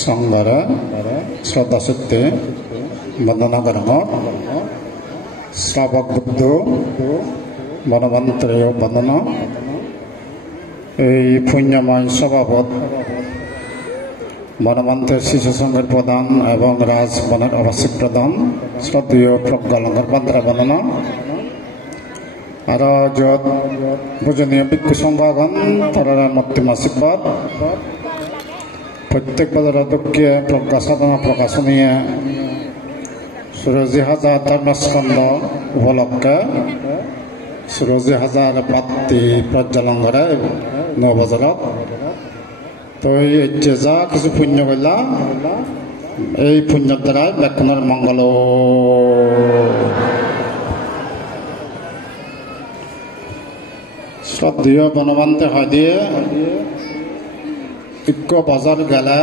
ସଂଘର ଶ୍ରଦ୍ଧା ସତ୍ତ୍ୱେ ବନ୍ଦନା କରମ ଶ୍ରାବକ ବୁଦ୍ଧ ବନମନ୍ତ୍ରେୟ ବନ୍ଦନ এই পুণ্যময় সভাপত বনমন্ত্রী শিশু সংঘের প্রধান এবং রাজবনের আবাসিক প্রধান শ্রদ্ধেয় প্রজ্ঞালঙ্কার পান্ত্রা বন্দনা আর যত পূজনীয় ভিক্ষু সংঘগণ তারা মূর্তি আশীর্বাদ প্রত্যেক বাজারকে প্রজ্ঞা সাধনা প্রকাশনীয় সুরজি হাজার ধর্মস্কন্ধ উপলক্ষে সুরজি হাজার পাত্তি প্রজ্বলঙ্ঘরে নবজারত তো এই যা কিছু পুণ্য করলা এই পুণ্যের দ্বারাই ব্যাকুণের মঙ্গল শ্রদ্ধেয় বনবন্তে হয় দিয়ে ইক্য বজর গেলে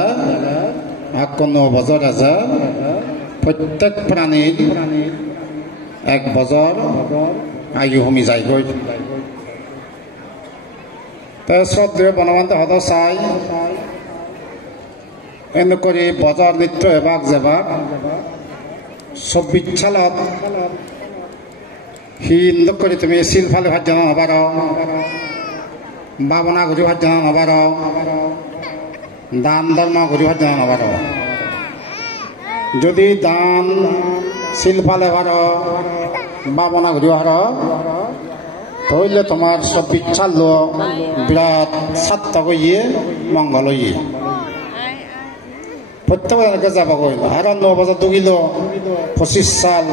এক বজর আছে প্রত্যেক প্রাণীর এক বজর আয়ু হমি যায় গই শ্রদ্ধেয় বনবন্তে হদ চাই এনে করে বজর নৃত্য এবাক যেবাক 24 সালত হিন্দু করে তুমি শিল ফালে ভাত জানা হবার বাবনা ঘুরি ভাত জানা হবার দান ধর্ম ঘুরি ভাত জানা হবার যদি দান শিল ফালে ভার বাবনা ঘুরি ভার তাহলে তোমার 24 সাল বিরাট সার্থক হইয়ে মঙ্গল হইয়ে প্রত্যেক যাব কইল আর 9 বছর দুগিল 25 সাল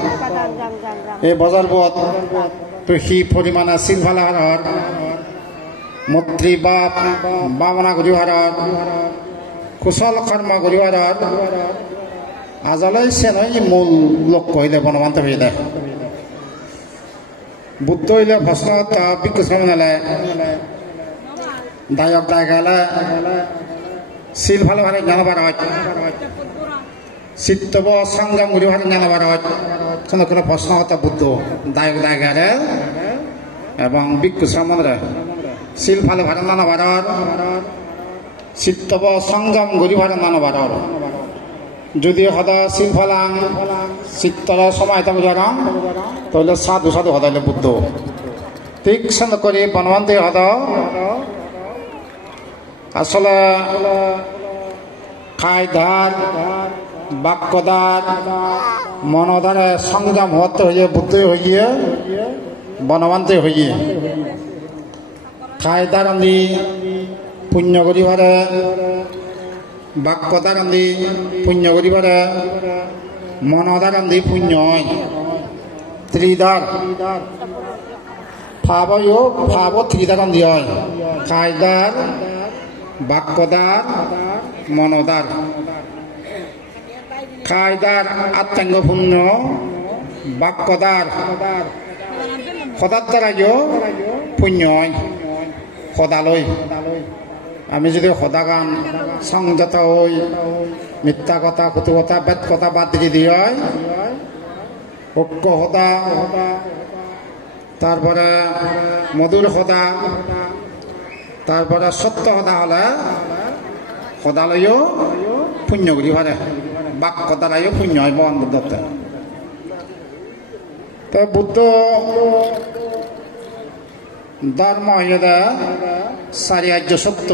এই বজার বোধ তো সি পরিমাণে শিল ফালে হার মন্ত্রী বাপ বামনা ঘুরি হার কুশল কর্ম ঘুরি হার আজলৈ চেনই মূল লক্ষ্য হইলে বনবন্ত হয়ে দেয় বুদ্ধ হইলে প্রশ্ন ভিক্ষু সামনে দায়ক দায় গেলে শিল ভালো ভালো জানাবার হয় চিত্তব সংযম ঘুরি ভালো জানাবার হয় কোনো কোনো প্রশ্ন হতো বুদ্ধ দায়ক দায় গেলে এবং ভিক্ষু সামনে শিল ভালো ভালো জানাবার চিত্তব সংযম ঘুরি ভালো জানাবার যদি সদা শিল ফালাং চিত্তর সময় বুঝারাং তাহলে সাধু সাধু সদাইলে বুদ্ধ ঠিক সেন করে বনবন্তে হদ আসলে কায়দার বাক্যদার মনধারে সংযম হতে হইয়ে বুদ্ধ হইয়ে বনবন্তে হইয়ে কায়দার আন্দি পুণ্য করিবারে বাক্যদার আন্দি পুণ্য করিবারে মনদার আন্দি পুণ্য হয় ত্রিদার ভাবও ভাব ত্রিদার আন্দি হয় কায়দার বাক্যদার মনদার কায়দার আত্মাঙ্গ পুণ্য বাক্যদার সদার দ্বারাইও পুণ্য হয় সদালৈ আমি যদি সদা গান সংযত হই মিথ্যা কথা কটু কথা বেদ কথা বাদ দিয়ে দিয়ে ঐক্য সদা তারপরে মধুর সদা তারপরে সত্য সদা হলে সদালৈও পুণ্য করি পারে বাক্য দ্বারাইও পুণ্য হয় মহান বুদ্ধতে তো বুদ্ধ ধর্ম হইলে চারি আর্য সত্য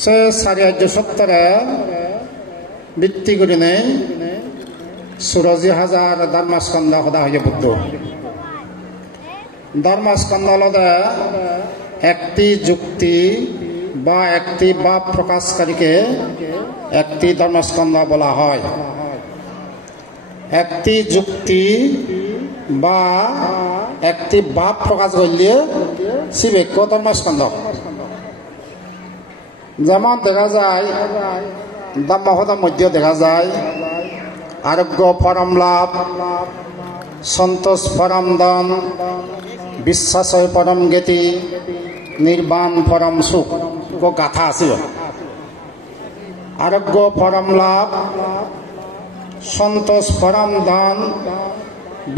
সে চারি আর্য সত্যরে ভিত্তি করে নেই সুরজি হাজার ধর্মস্কন্ধ সদা হইয়া বুদ্ধ ধর্মস্কন্ধ হলদে একটি যুক্তি বা একটি ভাব প্রকাশকারীকে একটি ধর্মস্কন্ধ বলা হয় একটি যুক্তি বা একটি ভাব প্রকাশ করলে শিবেক্য ধর্মস্কন্ধ যেমন দেখা যায় ধর্মপদের মধ্যে দেখা যায় আরোগ্য পরম লাভ সন্তোষ পরম ধন বিশ্বাস পরম জ্ঞাতি নির্বাণ পরম সুখ গাথা আছে আরোগ্য পরম লাভ সন্তোষ পরম ধন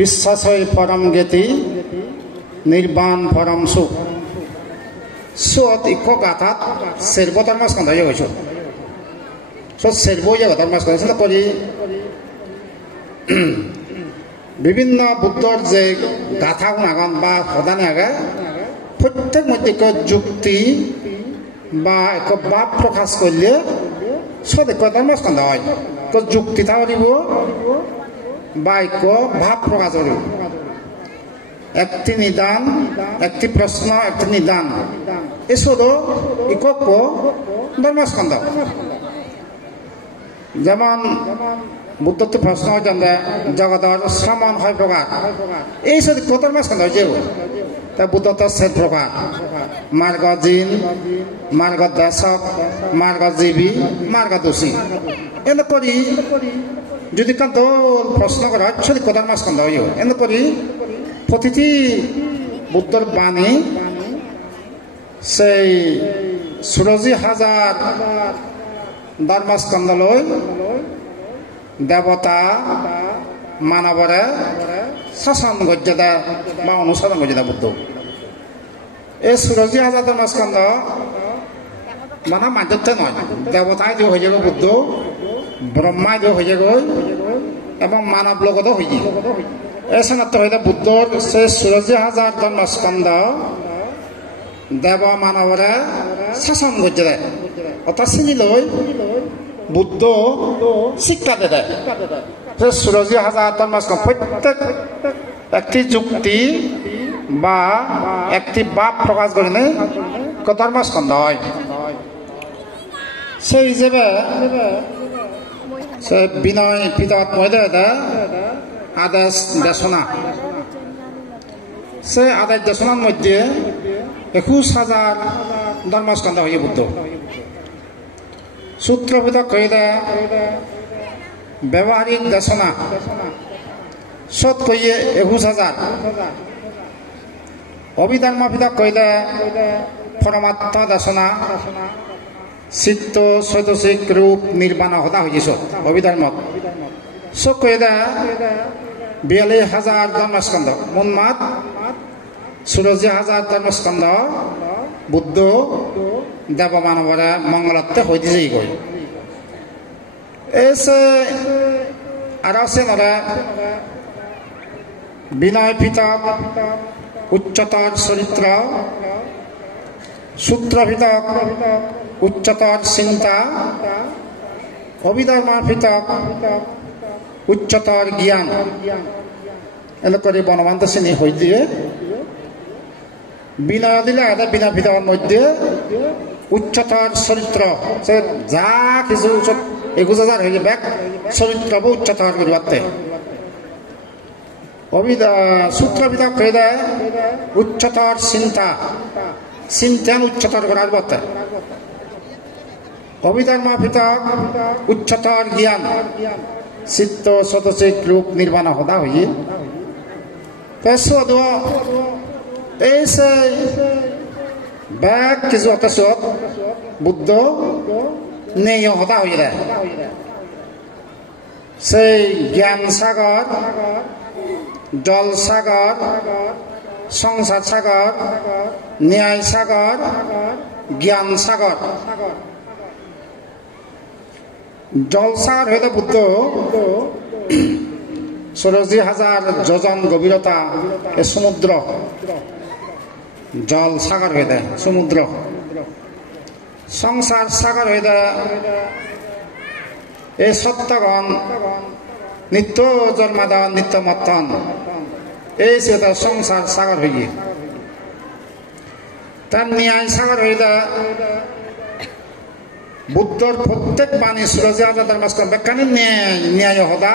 বিশ্বাস পরম জ্ঞাতি নির্বাণ পরম সুখ suot ikko gatat serbo dharma skandha ye hoiso so serbo ye dharma skandha sina kori বিভিন্ন বুদ্ধর যে গাথা গুণাগণ বা প্রধানে আগে প্রত্যেক মধ্যে যুক্তি বা এক ভাব প্রকাশ করলে সব এক ধর্ম স্কন্ধ হয় তো যুক্তি থাকিব বা এক ভাব প্রকাশ করিব একটি নিদান একটি প্রশ্ন একটি নিদান এসব একক ধর্মস্কন্ধ যেমন বুদ্ধত্ব প্রশ্ন হয়েছেন জগতের সমান হয় প্রকার এই সব ধর্মস্কন্ধ হয়েছে তা বুদ্ধত্ব সে প্রকার মার্গ জিন মার্গ দেশক মার্গ জীবী মার্গ দোষী এনে করি যদি কান্ত প্রশ্ন করা হয় সেটি ধর্মস্কন্ধ হয়ে এনে করি প্রতিটি বুদ্ধর বাণী সেই 16,000 ধর্মস্কন্ধলৈ দেবতা মানবরে শাসন গজ্জে দেয় বা অনুসরণ গজ্জে দেয় বুদ্ধ এই 16,000 ধর্মস্কন্ধ মানে মাধ্যমে নয় দেবতায় যে হয়ে যাবে বুদ্ধ ব্রহ্মায় যে হয়ে যাবে এবং মানব লোকত হয়ে যাবে এসনাত হইলে বুদ্ধর সেই 16,000 ধর্মস্কন্ধ দেব মানবরে শাসন গজ্জে দেয় অর্থাৎ চিনি লৈ বুদ্ধ শিক্ষা দেয় 16,000 ধর্মস্কন্ধ প্রত্যেক একটি যুক্তি বা একটি ভাব প্রকাশ করে ধর্মস্কন্ধ হয় সেই হিসেবে সে বিনয় পিতাত মহোদয় আদেশ দেশনা সে আদেশ দেশনার মধ্যে 21,000 ধর্মস্কন্ধ হয়ে বুদ্ধ সূত্রভিতক কইলে ব্যবহারিক দেশনা সৎ কইয়ে 21,000 অভিধর্মভিতক কইলে পরমাত্ম দেশনা চিত্ত চৈতসিক রূপ নির্বাণ হতা হয়েছে অভিধর্ম সব কইলে 42,000 ধর্মস্কন্ধ মোনমাত 16,000 ধর্মস্কন্ধ বুদ্ধ দেব মানবরে মঙ্গলাতে হয়ে দিয়েছে গই এসে আর আছে নরে বিনয় পিতক উচ্চতর চরিত্র সূত্র ভিতক উচ্চতর চিন্তা অভিধর্ম ভিতক উচ্চতর জ্ঞান এনেকরি বনবান্ত শ্রেণী হয়ে দিয়ে বিনয় দিলে এটা বিনয় ভিতরের মধ্যে উচ্চতর চরিত্র যা কিছু 21,000 হয়ে যাবে চরিত্র উচ্চতর করতে সূত্র ভিতক হয়ে দেয় উচ্চতর চিন্তা চিন্তান উচ্চতর করার বতে অভিধর্ম ভিতক উচ্চতর জ্ঞান চিত্ত চৈতসিক রূপ নির্বাণ হতা হয়ে এই ব্যাগ কিছু অতসত বুদ্ধ নেই হতা হয়ে যায় সেই জ্ঞান সাগর জল সাগর সংসার সাগর ন্যায় সাগর জ্ঞান সাগর জল সাগর হইলে বুদ্ধ 16,000 যোজন গভীরতা এ সমুদ্র জল সাগর হয়ে দেয় সমুদ্র সংসার সাগর হয়ে দেয় এই সত্যগণ নিত্য জন্মাদান নিত্য মতন এই সে সংসার সাগর হয়ে তার ন্যায় সাগর হয়ে দেয় বুদ্ধর প্রত্যেক বাণী 16,000 ধর্মস্কন্ধ ব্যাখ্যানে ন্যায় হদা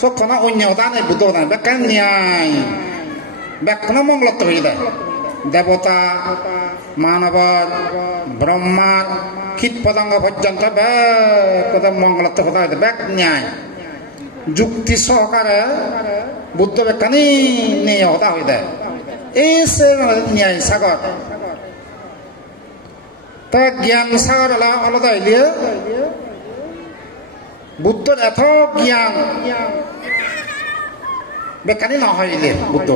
সক্ষণা অন্য হদা নেই বুদ্ধ হদা ব্যাখ্যান ন্যায় ব্যাখ্যান মঙ্গলত হয়ে দেয় দেবতা মানবর ব্রহ্মার কীট পতঙ্গ পর্যন্ত ব্যাগ মঙ্গলত হদা হয়ে ব্যাগ ন্যায় যুক্তি সহকারে বুদ্ধ ব্যাখ্যানি ন্যায় হদা হয়ে দেয় এই সে ন্যায় সাগর তা জ্ঞান সাগর আলাদা হইলে বুদ্ধর এত জ্ঞান বেকানি নহইলে বুদ্ধ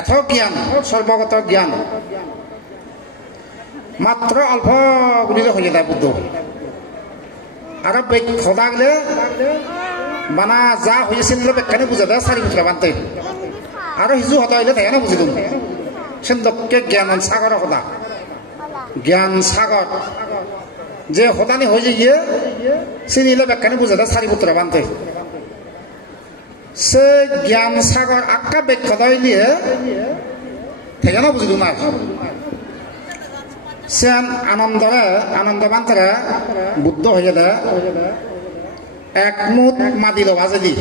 এত জ্ঞান সর্বগত জ্ঞান মাত্র অল্প গুলিলে হয়ে যায় বুদ্ধ আর খোদা গেলে বানা যা হয়েছিল বেখানে বুঝে দেয় সারি বুঝলে বানতে আরো হিজু হতা হইলে থাকে না বুঝিল সেন্দকে জ্ঞান সাগর হতা জ্ঞান সাগর যে হতানি হয়ে যে গিয়ে চিনিলে বেখানে বুঝে দেয় সারি পুত্র বানতে সে জ্ঞান সাগর আক্কা ব্যাখ্যা হইলে থাকে না বুঝিল না সেন আনন্দবান্তরে বুদ্ধ হয়ে দেয় একমুট মাদি লো বাজে দি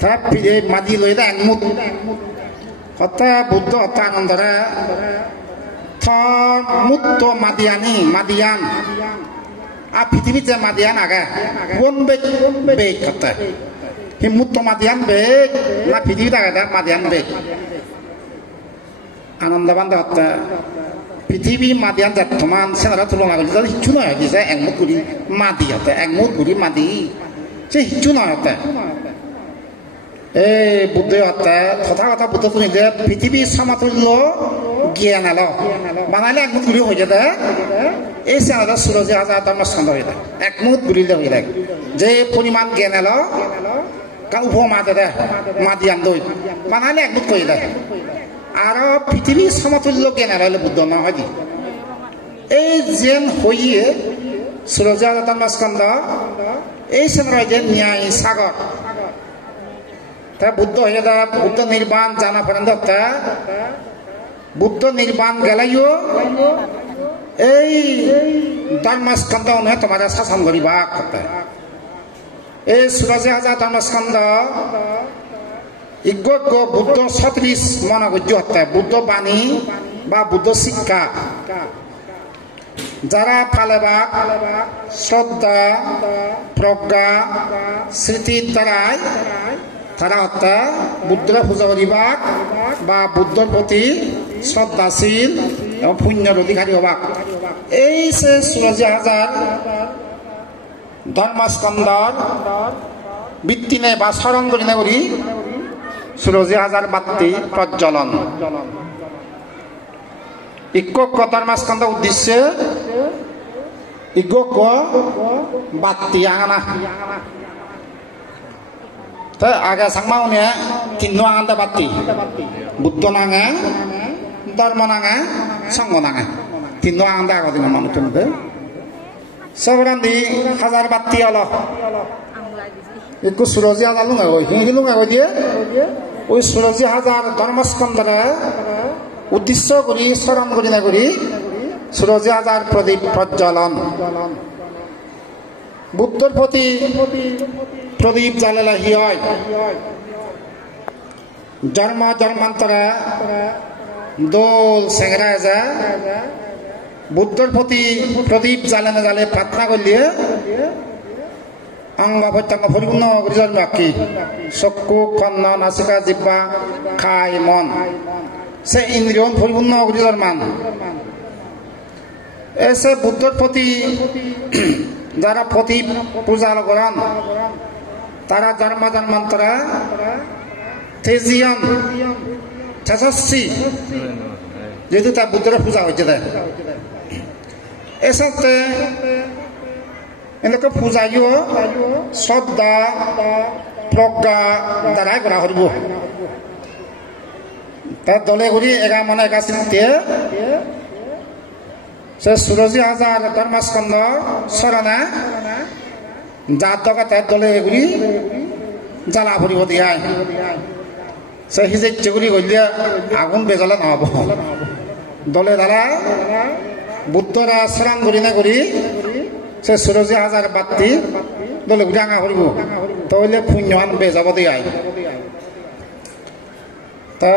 তার ফিরে মাদি লই দে একমুট হতা বুদ্ধ হতা আনন্দরে থর মুত্ত মাদিয়ান আর পৃথিবীতে মাদিয়ান আগে কোন বেগ হতা হি মুত্ত মাদিয়ান বেগ না পৃথিবীতে আগে মাদিয়ান বেগ আনন্দবান হত্যা পৃথিবী মাদিয়ান যাত্রমান সেনারা তুলনা করলে তাহলে হিচ্ছু নয় হচ্ছে একমুট গুড়ি মাদি হতে একমুট গুড়ি মাদি সে হিচ্ছু নয় হতে এই বুদ্ধ হত্যা কথা বুদ্ধ তুমি যে পৃথিবী সমাতুল্য জ্ঞান এলো বানাইলে একমুট গুড়ি হয়ে যেতে এই সেনারা সুরজে হাজার ধর্মস্কন্ধ হয়ে যায় একমুট গুড়িলে হয়ে যায় যে পরিমাণ জ্ঞান এলো উপ মাদে দেয় মাদিয়ান দই বানাইলে একমুট করে দেয় আর পৃথিবী সমতুল্য জ্ঞান হলে বুদ্ধ না হয় এই জেন হইয়ে সুরজাস্কন্ধ এই সময় যে ন্যায় সাগর তা বুদ্ধ হয়ে দা বুদ্ধ নির্বাণ জানা পর্যন্ত বুদ্ধ নির্বাণ গেলাইও এই ধর্মস্কন্ধ নয় তোমার শাসন করিবা করতে এই সুরজে হাজার ধর্মস্কন্ধ ইজ্ঞ বুদ্ধ 36 মনোজ্ঞ হত্যা বুদ্ধ বাণী বা বুদ্ধ শিক্ষা যারা ফালেবাক শ্রদ্ধা প্রজ্ঞা স্মৃতির দ্বারাই তারা হত্যা বুদ্ধ পূজা করিবাক বা বুদ্ধর প্রতি শ্রদ্ধাশীল এবং পুণ্যর অধিকারী হবাক এই সে 16,000 ধর্মস্কন্ধর বৃত্তি নেই বা স্মরণ করি না করি 16,000 বাত্তি প্রজ্বলন ইক্ক ধর্মস্কন্ধ উদ্দেশ্যে ইজ্ঞ বাত্তি আঙানা তা আগে সাংমা উনি তিন আঙানটা বাত্তি বুদ্ধ নাঙে ধর্ম নাঙে সঙ্গ নাঙে তিন আঙানটা আগত দিন মানুষ মধ্যে সবরান্দি 1000 বাত্তি হলো একটু 16,000 লুঙ্গা কই হিঙ্গি লুঙ্গা কই দিয়ে ওই 16,000 ধর্মস্কন্ধরে উদ্দেশ্য করি স্মরণ করি না করি 16,000 প্রদীপ প্রজ্বলন বুদ্ধর প্রতি প্রদীপ জ্বালালে হি হয় জন্মান্তরে দোল সেংরা যা বুদ্ধর প্রতি প্রদীপ জ্বালানো জ্বালে প্রার্থনা করলে অঙ্গ প্রত্যঙ্গ পরিপূর্ণ বাকি চক্ষু কন্ন নাসিকা জিহ্বা খাই মন সে ইন্দ্রিয় পরিপূর্ণ মান এসে বুদ্ধর প্রতি যারা প্রতি পূজা করেন তারা জন্মান্তরা তেজিয়াম তেজস্বী যেহেতু তার বুদ্ধের পূজা হয়েছে দেয় এসাথে এনেকে পূজাইও শ্রদ্ধা প্রজ্ঞা দ্বারাই করা হইব তার দলে ঘুরি এগা মনে একা স্মৃতি সে 16,000 ধর্মস্কন্ধ স্মরণে যার দকা তার দলে ঘুরি জ্বালা ফুরিব দিয়ায় সে হিজে চেগুড়ি করলে আগুন বেজলে নহব দলে দ্বারা বুদ্ধরা স্মরণ করি না করি সে 16,000 বাত্তি দলে ঘুরি আঙা ফুরিব তাহলে পুণ্যৱান বেজাব দিয়ায় তা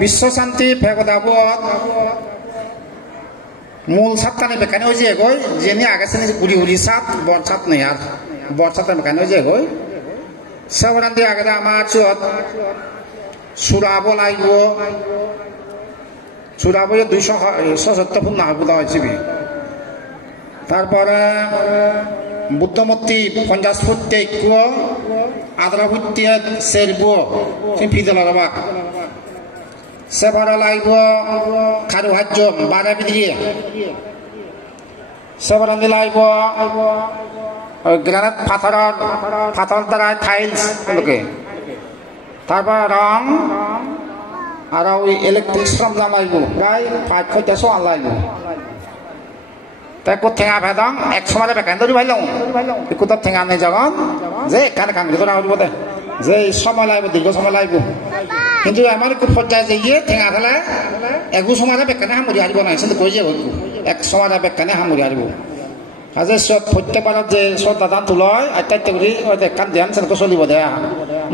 বিশ্ব শান্তি ফেকদাবত মূল সাতটানে বেখানে হয়ে যায় গই যেনি আগাছে গুড়ি গুড়ি সাত বর সাত নেই আর বর সাতটা বেখানে হয়ে যায় গই সেবরান দিয়ে আগে আমার চুত সুরাব লাগব সুরাব 270 ফুট না বোধ হয়েছে তারপরে বুদ্ধমূর্তি 50 foot take Adra foot সেরব Fidel সেবারা লাইব খারু হাজ্য বারে বিদিয়ে সেবারা মিলাইব গ্রানাইট পাথর দ্বারা টাইলস লোকে তারপর রং আর ওই ইলেকট্রিক সরঞ্জাম লাগব প্রায় 5-6টা লাগব তাই কোথা থেকে ভেদং এক সময় বেকান ধরি ভাইলাম কোথা থেকে আনে যখন যে এখানে কাম করে আসবো দে যে সময় লাগবে দীর্ঘ সময় লাগবে কিন্তু আমার খুব পর্যায়ে যে ইয়ে ঠেঙা ফেলে একু সময় বেকানে সামৰি হারিব না কিন্তু কৈ যে এক সময় বেকানে সামৰি হারিব কাজে সব প্রত্যেকবার যে শ্রদ্ধা দান তুলয় আত্মাত্য করি কান ধ্যান সেরকম চলিব দেয়া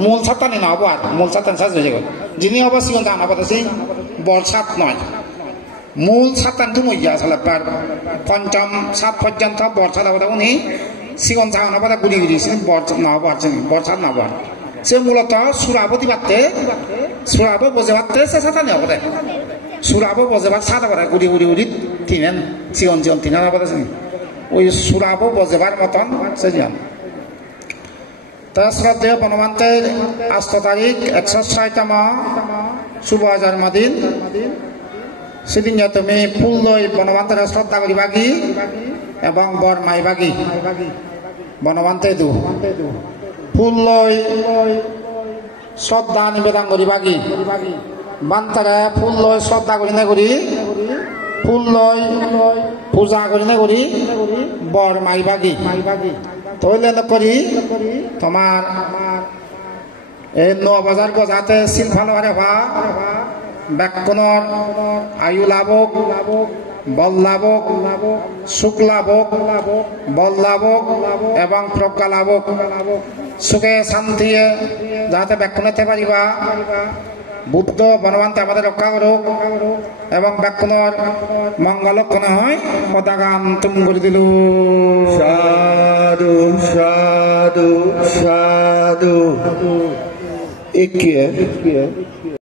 মূল ছাত্রানি নহব আর মূল ছাত্রানি সাজ হয়ে গেল যিনি হব সিগন দান হব বর ছাত নয় মূল ছাত্রানি মইয়া আসলে পঞ্চম সাত পর্যন্ত বর ছাত হব উনি সিগন ছাগন হব গুড়ি গুড়ি বর নহব বর ছাত নহব সে মূলত সুরাবতী পারতে সুরাব বজে পারতে সে ছাতানি হব দে সুরাব বজে পার ছাত হব গুড়ি গুড়ি গুড়ি তিনেন সিগন সিগন তিনেন হব দে ওই সুরাবো বজেবার মতন সেজন তা শ্রদ্ধেয় বনমান্তের 8 তারিখ 106তম শুভ জন্মদিন সেদিন তুমি ফুল লই বনমান্তের শ্রদ্ধা করিবাগি এবং বর মাইবাগি বনমান্তে দু ফুল লই শ্রদ্ধা নিবেদন করিবাগি বান্তারে ফুল লই শ্রদ্ধা করি না করি ফুল লই পূজা করি না করি বর মাইবাগি তৈলে করি তোমার এই 9 বাজার গজাতে সিল ভালো হারে হওয়া ব্যাকুণর আয়ু লাভক বল লাভক সুখ লাভক বল লাভক এবং প্রজ্ঞা লাভক সুখে শান্তি যাতে ব্যাকুণতে পারিবা বুদ্ধ বনবান্তে আমাদের রক্ষা করুক এবং ব্যাকুণর মঙ্গলক্ষণ হয় পতাকান তুমি করে দিল সাধু সাধু সাধু